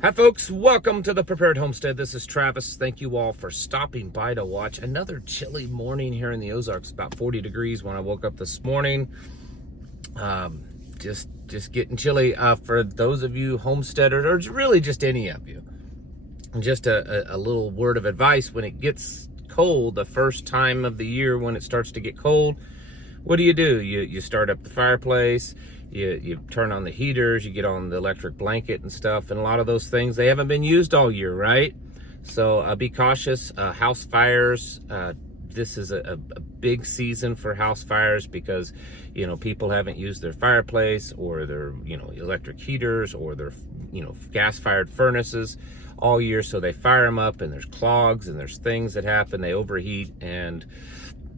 Hi folks, welcome to the Prepared Homestead. This is Travis. Thank you all for stopping by to watch another chilly morning here in the Ozarks. About 40 degrees when I woke up this morning. Just getting chilly. For those of you homesteaders, or really just any of you, just a little word of advice: when it gets cold, the first time of the year when it starts to get cold, what do? You start up the fireplace. You turn on the heaters, you get on the electric blanket and stuff, and a lot of those things, they haven't been used all year, right? So be cautious. House fires, this is a big season for house fires because, people haven't used their fireplace or their, electric heaters or their, gas-fired furnaces all year, so they fire them up, and there's clogs and there's things that happen. They overheat, and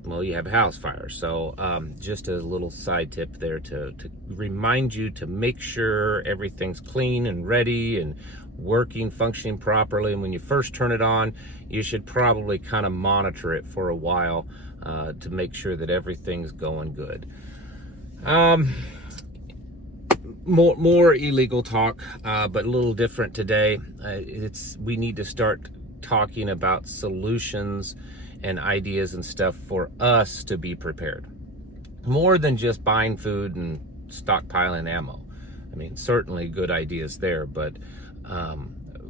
well, you have a house fire. So just a little side tip there to remind you to make sure everything's clean and ready and working, functioning properly. And when you first turn it on, you should probably kind of monitor it for a while to make sure that everything's going good. More illegal talk, but a little different today. We need to start talking about solutions and ideas and stuff for us to be prepared, more than just buying food and stockpiling ammo. I mean, certainly good ideas there, but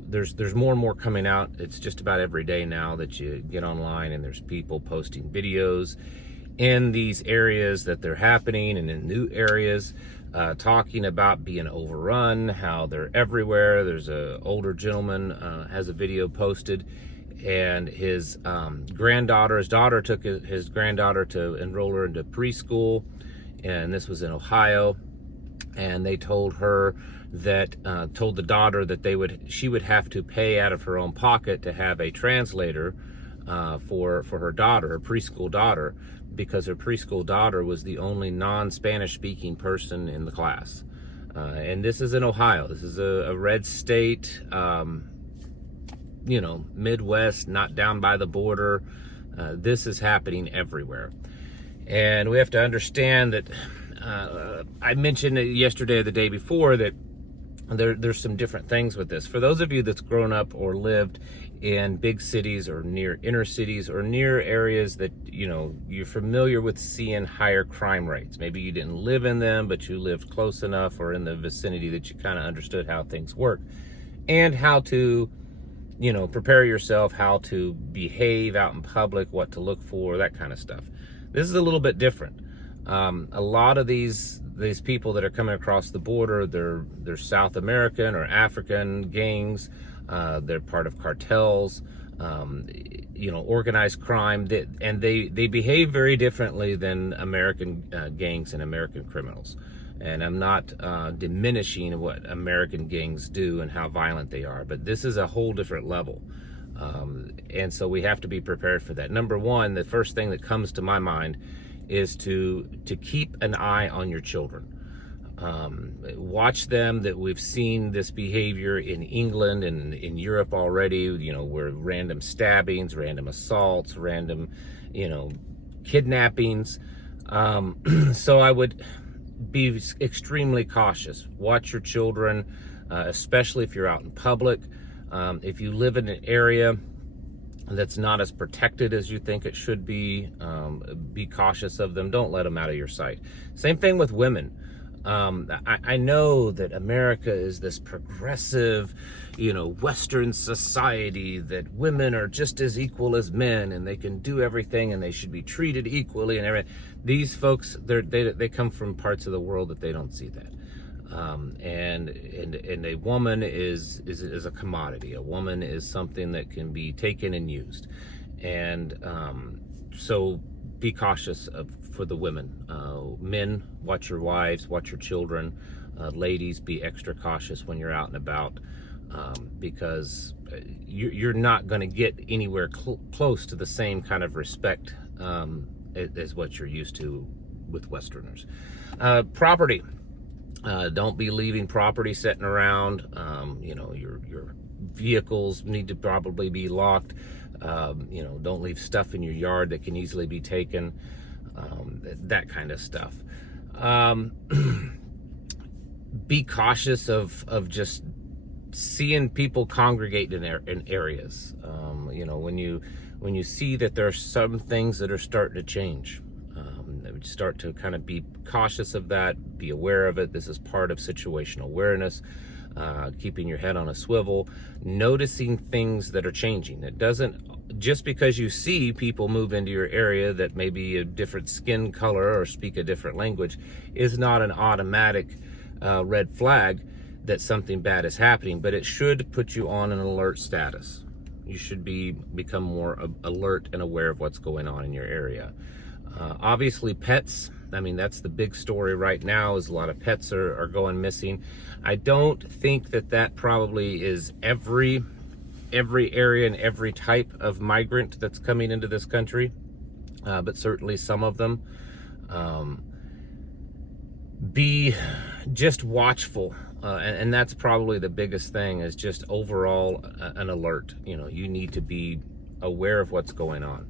there's more and more coming out. It's just about every day now that you get online and there's people posting videos in these areas that they're happening and in new areas, talking about being overrun, how they're everywhere. There's a older gentleman has a video posted, and his daughter took his granddaughter to enroll her into preschool, and this was in Ohio, and they told her that told the daughter that she would have to pay out of her own pocket to have a translator for her daughter, her preschool daughter, because her preschool daughter was the only non-Spanish speaking person in the class. And this is in Ohio. This is a red state. Midwest, not down by the border. This is happening everywhere. And we have to understand that, I mentioned it yesterday or the day before, that there's some different things with this. For those of you that's grown up or lived in big cities or near inner cities or near areas that, you're familiar with seeing higher crime rates. Maybe you didn't live in them, but you lived close enough or in the vicinity that you kind of understood how things work and how to prepare yourself, how to behave out in public, what to look for, that kind of stuff. This is a little bit different. A lot of these people that are coming across the border, they're South American or African gangs. They're part of cartels, organized crime, and they behave very differently than American gangs and American criminals. And I'm not diminishing what American gangs do and how violent they are, but this is a whole different level. And so we have to be prepared for that. Number one, the first thing that comes to my mind is to keep an eye on your children. Watch them. That we've seen this behavior in England and in Europe already, where random stabbings, random assaults, random, kidnappings. So I would be extremely cautious. Watch your children, especially if you're out in public. If you live in an area that's not as protected as you think it should be cautious of them. Don't let them out of your sight. Same thing with women. I know that America is this progressive, Western society, that women are just as equal as men and they can do everything and they should be treated equally and everything. These folks, they come from parts of the world that they don't see that. And a woman is a commodity. A woman is something that can be taken and used. And so be cautious for the women. Men, watch your wives, watch your children. Ladies, be extra cautious when you're out and about, because you're not going to get anywhere close to the same kind of respect as what you're used to with Westerners. Property. Don't be leaving property sitting around. Your vehicles need to probably be locked. Don't leave stuff in your yard that can easily be taken. That kind of stuff. Be cautious of just seeing people congregate in areas. You know, when you see that there are some things that are starting to change, start to kind of be cautious of that, be aware of it. This is part of situational awareness, keeping your head on a swivel, noticing things that are changing. It doesn't, just because you see people move into your area that may be a different skin color or speak a different language, is not an automatic red flag that something bad is happening, but it should put you on an alert status. You should become more alert and aware of what's going on in your area. Obviously pets, I mean, that's the big story right now, is a lot of pets are going missing. I don't think that probably is every area and every type of migrant that's coming into this country, but certainly some of them. Be just watchful, and that's probably the biggest thing, is just overall an alert. You know, you need to be aware of what's going on.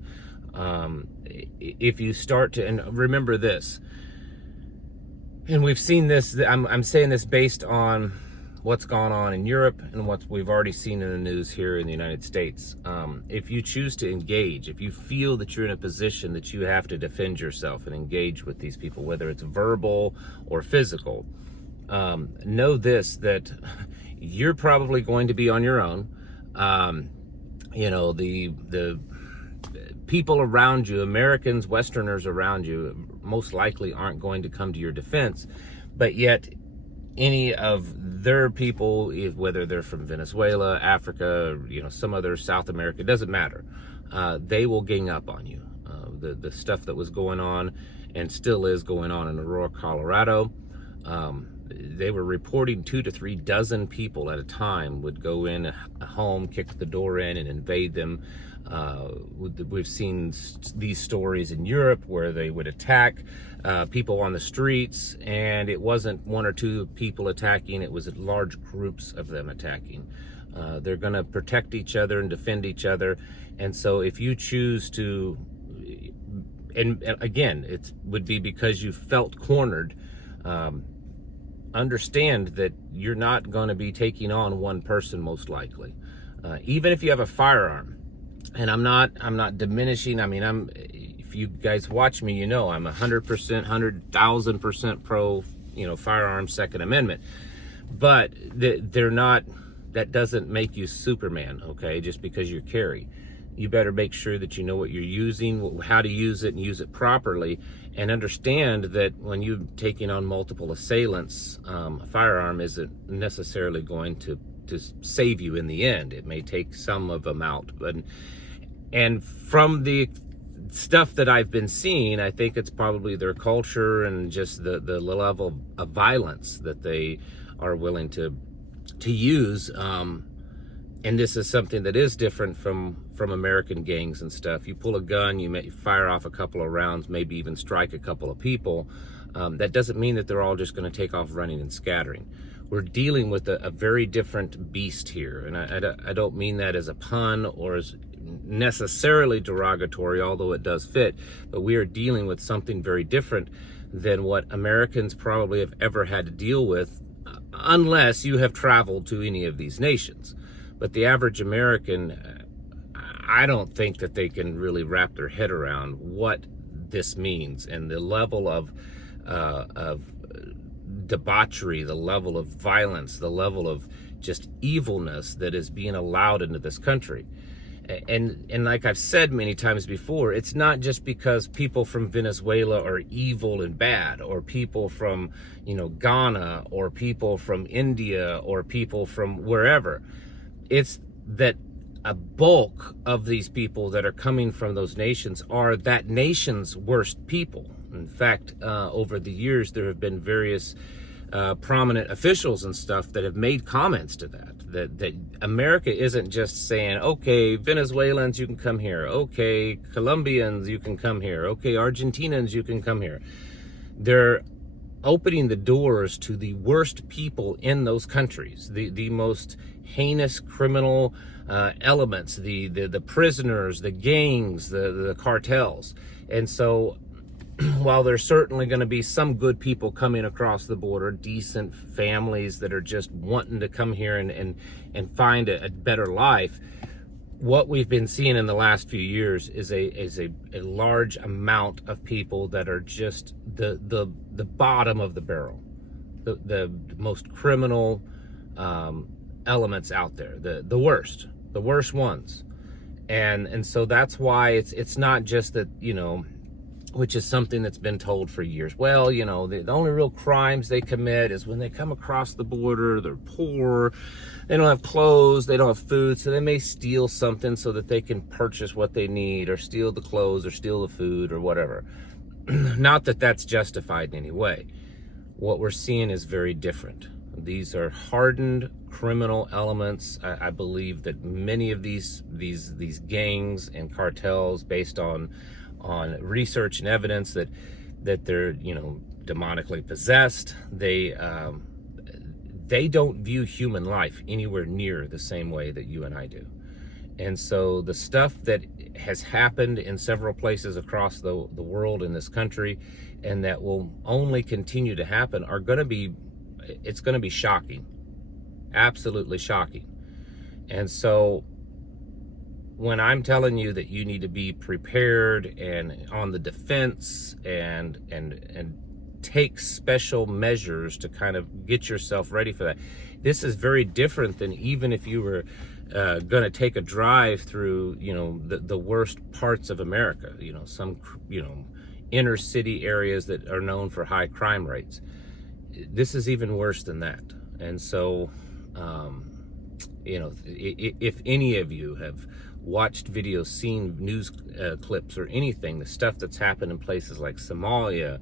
If you start to, and remember this, and we've seen this, I'm saying this based on what's gone on in Europe and what we've already seen in the news here in the United States. If you choose to engage, if you feel that you're in a position that you have to defend yourself and engage with these people, whether it's verbal or physical, know this, that you're probably going to be on your own. You know, the people around you, Americans, Westerners around you, most likely aren't going to come to your defense, but yet any of their people, whether they're from Venezuela, Africa, you know, some other South America, it doesn't matter. They will gang up on you. The stuff that was going on and still is going on in Aurora, Colorado, they were reporting 2 to 3 dozen people at a time would go in a home, kick the door in, and invade them. We've seen these stories in Europe where they would attack people on the streets, and it wasn't 1 or 2 people attacking, it was large groups of them attacking. They're going to protect each other and defend each other, and so if you choose to, and again, it would be because you felt cornered, understand that you're not going to be taking on one person most likely. Even if you have a firearm, and I'm not diminishing. I mean, if you guys watch me, you know I'm 100%, 100,000% pro, you know, firearms, Second Amendment. But they're not. That doesn't make you Superman, okay? Just because you carry, you better make sure that you know what you're using, how to use it, and use it properly, and understand that when you're taking on multiple assailants, a firearm isn't necessarily going to save you in the end. It may take some of them out, and from the stuff that I've been seeing, I think it's probably their culture and just the level of violence that they are willing to use. And this is something that is different from American gangs and stuff. You pull a gun, you may fire off a couple of rounds, maybe even strike a couple of people. That doesn't mean that they're all just going to take off running and scattering. We're dealing with a very different beast here, and I don't mean that as a pun or as necessarily derogatory, although it does fit, but we are dealing with something very different than what Americans probably have ever had to deal with, unless you have traveled to any of these nations. But the average American, I don't think that they can really wrap their head around what this means, and the level of debauchery, the level of violence, the level of just evilness that is being allowed into this country. And like I've said many times before, it's not just because people from Venezuela are evil and bad, or people from, you know, Ghana, or people from India, or people from wherever. It's that a bulk of these people that are coming from those nations are that nation's worst people. In fact, over the years, there have been various prominent officials and stuff that have made comments to that America isn't just saying, okay, Venezuelans, you can come here. Okay, Colombians, you can come here. Okay, Argentinians, you can come here. They're opening the doors to the worst people in those countries, the most heinous criminal elements, the prisoners, the gangs, the cartels. And so while there's certainly going to be some good people coming across the border, decent families that are just wanting to come here and find a better life, what we've been seeing in the last few years is a large amount of people that are just the bottom of the barrel, the most criminal elements out there, the worst ones. And so that's why it's not just that, you know, which is something that's been told for years. Well, you know, the only real crimes they commit is when they come across the border, they're poor, they don't have clothes, they don't have food, so they may steal something so that they can purchase what they need, or steal the clothes, or steal the food, or whatever. Not that that's justified in any way. What we're seeing is very different. These are hardened criminal elements. I believe that many of these gangs and cartels, based on research and evidence that they're, you know, demonically possessed, they don't view human life anywhere near the same way that you and I do. And so the stuff that has happened in several places across the world in this country, and that will only continue to happen, it's going to be shocking, absolutely shocking. And so when I'm telling you that you need to be prepared and on the defense and take special measures to kind of get yourself ready for that, this is very different than even if you were going to take a drive through, you know, the worst parts of America, you know, some, you know, inner city areas that are known for high crime rates. This is even worse than that. And so, you know, if any of you have watched videos, seen news clips or anything, the stuff that's happened in places like Somalia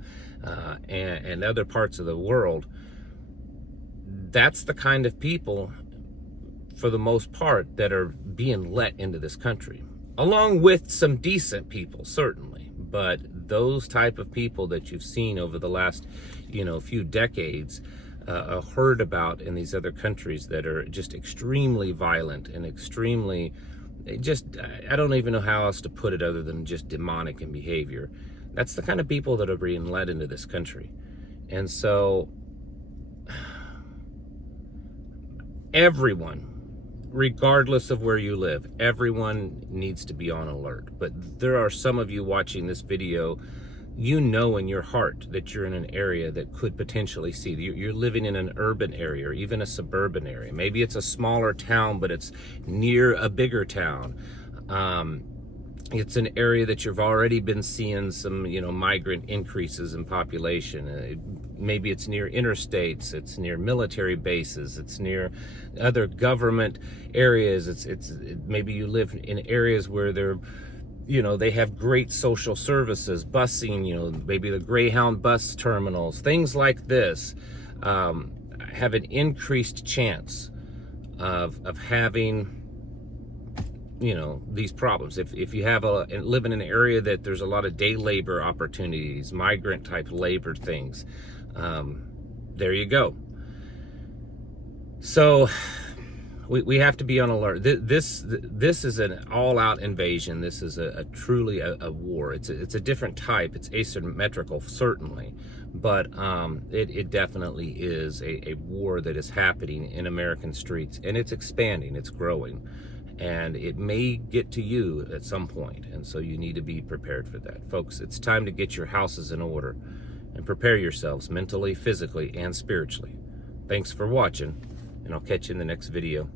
and other parts of the world, that's the kind of people, for the most part, that are being let into this country, along with some decent people, certainly. But those type of people that you've seen over the last, you know, few decades, heard about in these other countries that are just extremely violent and extremely, just, I don't even know how else to put it other than just demonic in behavior. That's the kind of people that are being led into this country. And so everyone, regardless of where you live, everyone needs to be on alert. But there are some of you watching this video, you know in your heart that you're in an area that could potentially see. You're living in an urban area or even a suburban area. Maybe it's a smaller town, but it's near a bigger town. It's an area that you've already been seeing some, you know, migrant increases in population. Maybe it's near interstates, it's near military bases, it's near other government areas. Maybe you live in areas where they're, you know, they have great social services, busing, you know, maybe the Greyhound bus terminals, things like this, have an increased chance of having, you know, these problems. If you have live in an area that there's a lot of day labor opportunities, migrant type labor things, there you go. So we have to be on alert. This is an all-out invasion. This is truly a war. It's a different type. It's asymmetrical, certainly, but it definitely is a war that is happening in American streets, and it's expanding, it's growing, and it may get to you at some point, and so you need to be prepared for that. Folks, it's time to get your houses in order and prepare yourselves mentally, physically, and spiritually. Thanks for watching, and I'll catch you in the next video.